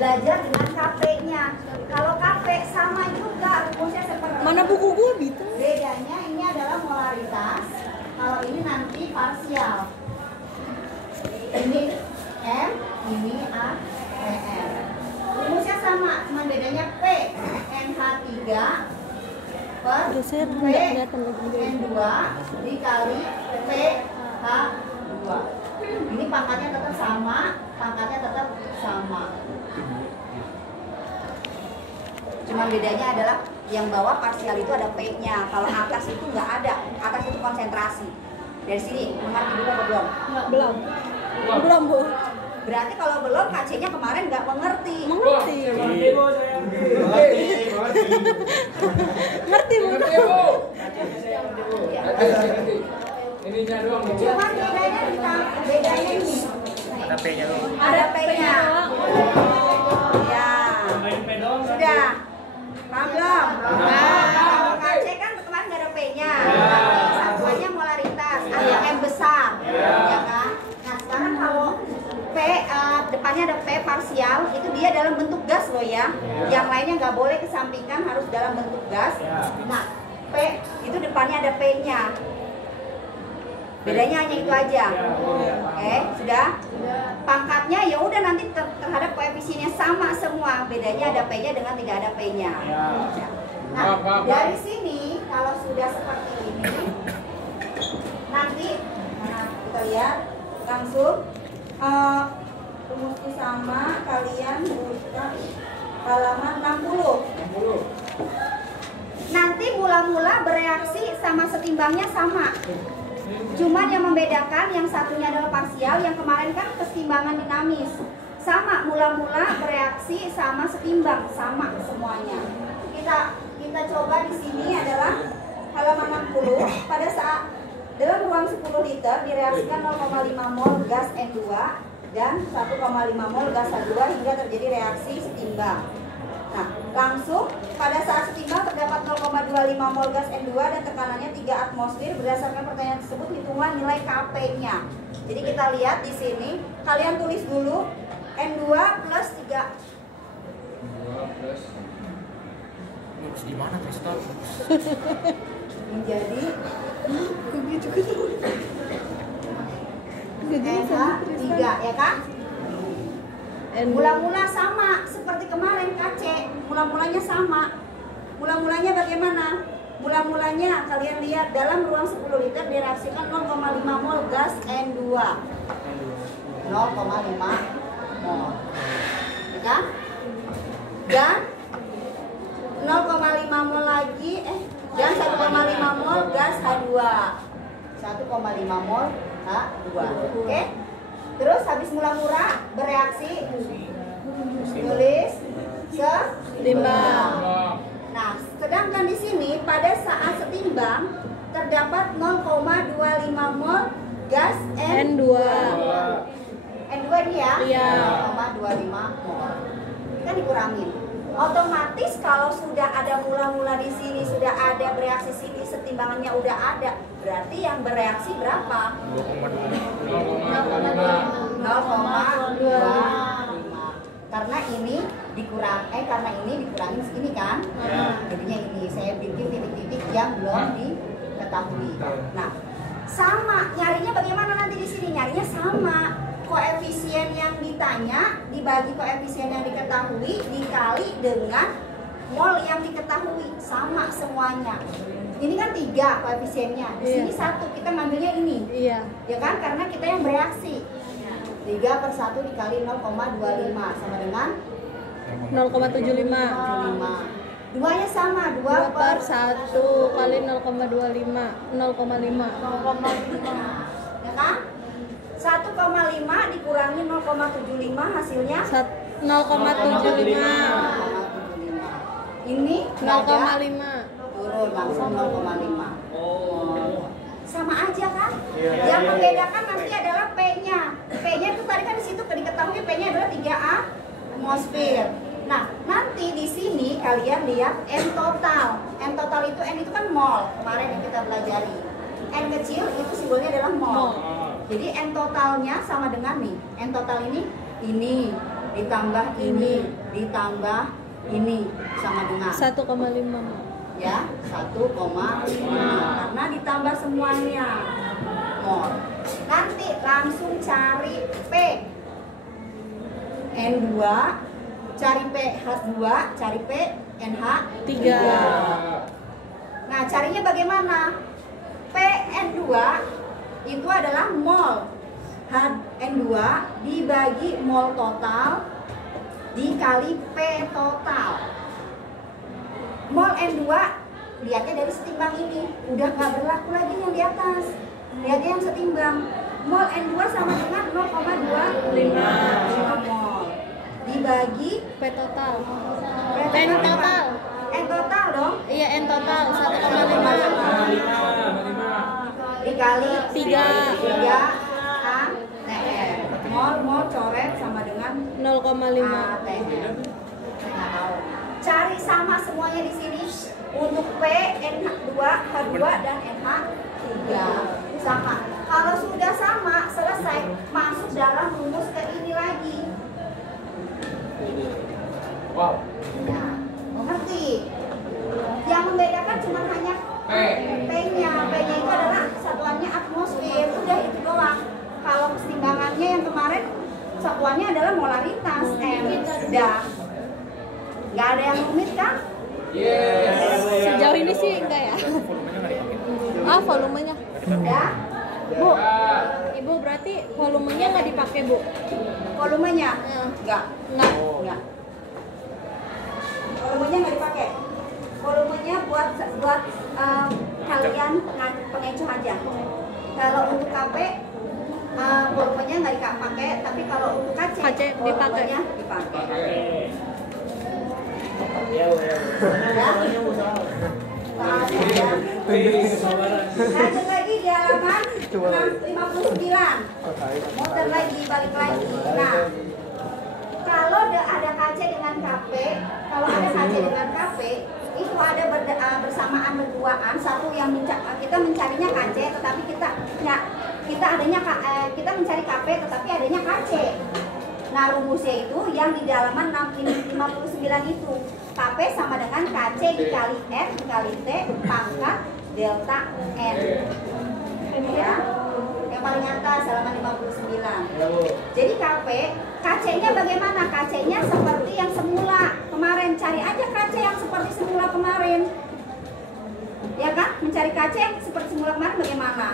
belajar dengan KP-nya. Kalau KP sama juga rumusnya seperti Mana buku gue gitu? bedanya ini adalah molaritas. Kalau ini nanti parsial. Ini M, ini A, M. Rumusnya sama, cuma bedanya P NH3 per P N2 dikali PH2. Ini pangkatnya tetap sama, pangkatnya tetap sama. Cuma bedanya adalah yang bawah parsial itu ada P-nya, kalau atas itu nggak ada, atas itu konsentrasi. Dari sini, mengerti dulu apa belum? Belum. Belum, Bu. Berarti kalau belum, KC-nya kemarin nggak mengerti. Mengerti. Ngerti, Bu. Ininya doang. Cuma bedanya bedanya ini. Ada P-nya doang. Ada P-nya. Ya. Sudah. Paham belum? Nah, kalau KC kan kemarin nggak ada P-nya. Satuannya molaritas, ada M besar. Ya kan? Nah, sekarang kalau P depannya ada P parsial, itu dia dalam bentuk gas loh ya. Yang lainnya nggak boleh kesampingkan, harus dalam bentuk gas. Nah, P itu depannya ada P-nya. Bedanya hanya itu aja. Oke, sudah. Pangkatnya ya udah nanti terhadap koefisiennya sama semua. Bedanya ada P-nya dengan tidak ada P-nya. Nah, dari sini kalau sudah seperti ini, nanti kita lihat langsung rumusnya sama. Kalian buka halaman 60. Nanti mula-mula bereaksi sama setimbangnya sama. Cuma yang membedakan yang satunya adalah parsial, yang kemarin kan kesetimbangan dinamis. Sama, mula-mula bereaksi sama setimbang, sama semuanya. Kita coba di sini adalah halaman 60. Pada saat dalam ruang 10 liter direaksikan 0,5 mol gas N2 dan 1,5 mol gas H2 hingga terjadi reaksi setimbang. Nah, langsung pada saat setimbang terdapat 0,25 mol gas N2 dan tekanannya 3 atmosfer. Berdasarkan pertanyaan tersebut, hitunglah nilai Kp-nya. Jadi kita lihat di sini, kalian tulis dulu N2 plus 3. Terus di mana Tristan? Menjadi NH3 ya kan? Mula-mula sama seperti kemarin KC, mula-mulanya sama. Mula-mulanya bagaimana? Mula-mulanya kalian lihat dalam ruang 10 liter direaksikan 0,5 mol gas N2. 0,5 mol. Ya kan? Dan 0,5 mol lagi dan 1,5 mol gas H2. 1,5 mol H2. Oke? Terus habis mula-mula bereaksi tulis setimbang. Nah, sedangkan di sini pada saat setimbang terdapat 0,25 mol gas N2. N2 ini ya? Iya. 0,25 mol. Ini kan dikurangin. Otomatis kalau sudah ada mula-mula di sini, sudah ada bereaksi sini, setimbangannya udah ada, berarti yang bereaksi berapa? 0,25. Karena ini dikurangin segini kan? Jadinya ini saya bikin titik-titik yang belum diketahui. Nah, sama nyarinya bagaimana nanti di sini? Nyarinya sama. Koefisien yang ditanya dibagi koefisien yang diketahui dikali dengan mol yang diketahui, sama semuanya. Ini kan 3 koefisiennya, di sini 1, kita ngambilnya ini. Iya. Ya kan, karena kita yang bereaksi. 3 per 1 dikali 0,25 sama dengan 0,75. Duanya sama, 2 per 1 kali 0,25. 0,5. Ya kan? 1,5 dikurangi 0,75 hasilnya 0,75. Ini 0,5. turun langsung 0,5. Sama aja kan? Yang membedakan nanti adalah P-nya. P-nya itu tadi kan di situ diketahui P-nya adalah 3 atmosfer. Nah, nanti di sini kalian lihat N total. N total itu N itu kan mol kemarin yang kita pelajari. N kecil itu simbolnya adalah mol. Jadi N totalnya sama dengan nih, N total ini ditambah ini, ditambah ini sama dengan 1,5 ya 1,5 karena ditambah semuanya mol. Nanti langsung cari P N2, cari PH2, cari P NH 3. Nah, carinya bagaimana? PN2 itu adalah mol. HN2 dibagi mol total dikali P total. Mol N2 lihatnya dari setimbang ini, udah nggak berlaku lagi yang di atas. Lihatnya yang setimbang. Mol N2 sama dengan 0,25 mol dibagi P total. N N total. N total dong. Iya, N total 1,5 dikali 3 ATM. Mol coret sama dengan 0,5. ATM. Cari sama semuanya di sini untuk P, NH2, H2 dan NH3 sama. Kalau sudah sama, selesai, masuk dalam rumus ke ini lagi. Wow. Nah, mengerti? Yang membedakan cuma hanya P-nya. P-nya itu adalah satuannya atmosfer. Udah itu doang. Kalau keseimbangannya yang kemarin satuannya adalah molaritas M. Udah. Nggak ada yang rumit kan? Sejauh ini sih enggak ya. Volumenya. Udah. Bu, Ibu berarti volumenya nggak dipakai, Bu? Volumenya? Enggak. Enggak. Volumenya nggak dipakai. Volumenya buat kalian pengecoh aja. Kalau untuk KP volumenya nggak dipakai, tapi kalau untuk KC volumenya dipakai. Ya. Lanjut lagi di halaman 59. Muter lagi, balik lagi. Nah, kalau ada KC dengan KP, itu ada bersamaan berduaan. Satu yang kita mencarinya KC, tetapi kita mencari KP, tetapi adanya KC. Nah, rumusnya itu yang di halaman 59 itu. KP sama dengan KC dikali R dikali T pangkat delta N. Ya. Yang paling atas halaman 59. Jadi KC-nya bagaimana? KC-nya seperti yang semula kemarin. Cari aja KC yang seperti semula kemarin. Ya kan? Mencari KC yang seperti semula kemarin bagaimana?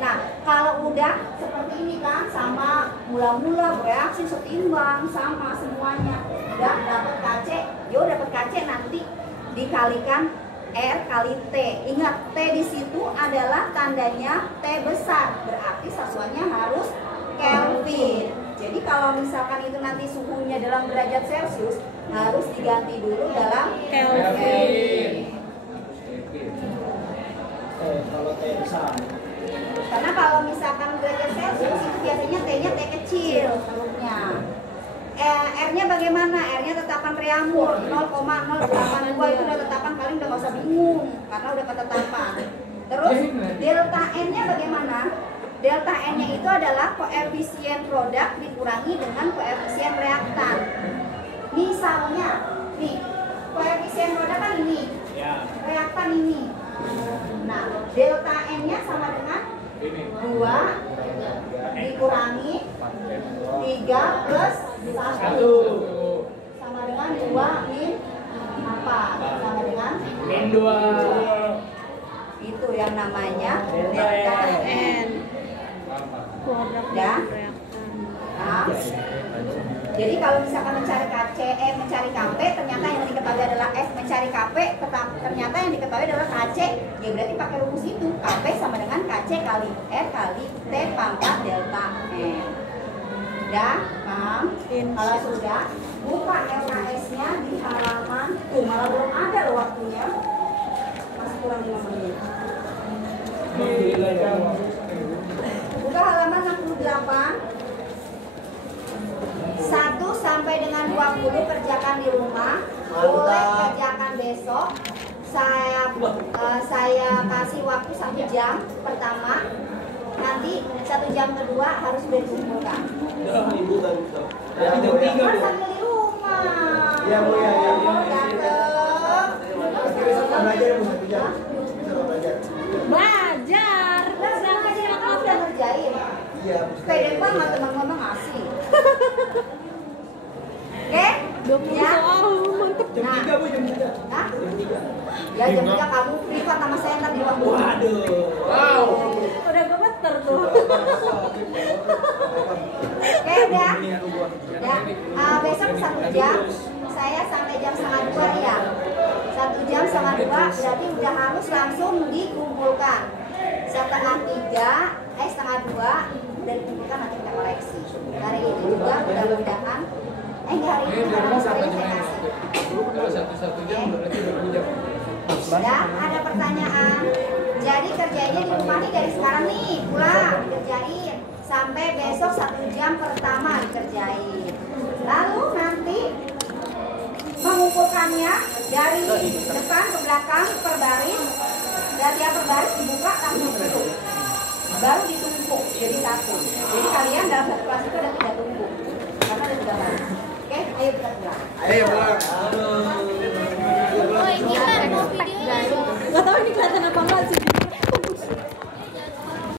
Nah, kalau udah seperti ini kan, sama mula-mula bereaksi setimbang, sama semuanya. Udah dapat KC, dapat KC nanti dikalikan R kali T. Ingat, T di situ adalah tandanya T besar, berarti satuannya harus Kelvin. Jadi kalau misalkan itu nanti suhunya dalam derajat Celcius, harus diganti dulu dalam Kelvin. Kalau T besar. Karena kalau misalkan derajat Celcius itu biasanya T-nya T kecil hurufnya. R-nya bagaimana? R-nya tetapan Reaumur 0,082 itu udah tetapan, kalian udah nggak usah bingung karena udah ketetapan. Terus delta N-nya bagaimana? Delta N-nya itu adalah koefisien produk dikurangi dengan koefisien reaktan. Misalnya, nih, koefisien produk kan ini, reaktan ini. Nah, delta N-nya sama dengan 2 dikurangi 3 plus 1 sama dengan 2 min apa? Sama dengan min 2. Itu yang namanya delta N. Ya. Nah, jadi kalau misalkan mencari KC, mencari KP, ternyata yang diketahui adalah F, mencari KP, ternyata yang diketahui adalah KC, ya berarti pakai rumus itu. KP sama dengan KC kali R kali T pangkat delta N. Ya, paham? Kalau sudah, buka LKS-nya di halaman, malah belum ada loh waktunya. Masih kurang 5 menit. Buka halaman 68. 1 sampai dengan 20 kerjakan di rumah, boleh kerjakan besok. Saya kasih waktu 1 jam pertama, nanti 1 jam kedua harus sudah dikumpulkan. Jadi jam 3 Kan Bu. sambil di rumah. Iya Bu ya. Oh, ganteng. Besok belajar Bu 1 jam. Besok belajar. Belajar. Lah, Sedangkan sekarang siapa kamu udah ngerjain. Iya. Pede banget teman-teman ngasih. Oke? 20 Ya. soal, mantep. Jam 3 Bu, jam 3. Hah? Jam 3. Ya jam 3 kamu privat sama saya ntar di ruang guru. Waduh. Wow. Udah gemeter tuh. Oke udah. Ya. Besok 1 jam. Saya sampai jam 1:30 ya. 1 jam 1:30 berarti udah harus langsung dikumpulkan. 1:30, 1:30 udah dikumpulkan nanti kita koreksi. Hari ini juga mudah-mudahan enggak hari ini karena sore saya kasih. Kalau 1 jam berarti 20 jam. Ya, ada pertanyaan. Jadi kerjainnya di rumah nih dari sekarang nih, pulang kerjain sampai besok 1 jam pertama dikerjain. Lalu nanti mengumpulkannya dari depan ke belakang per baris, dan tiap per baris dibuka langsung tutup. Baru ditumpuk jadi satu. Jadi kalian dalam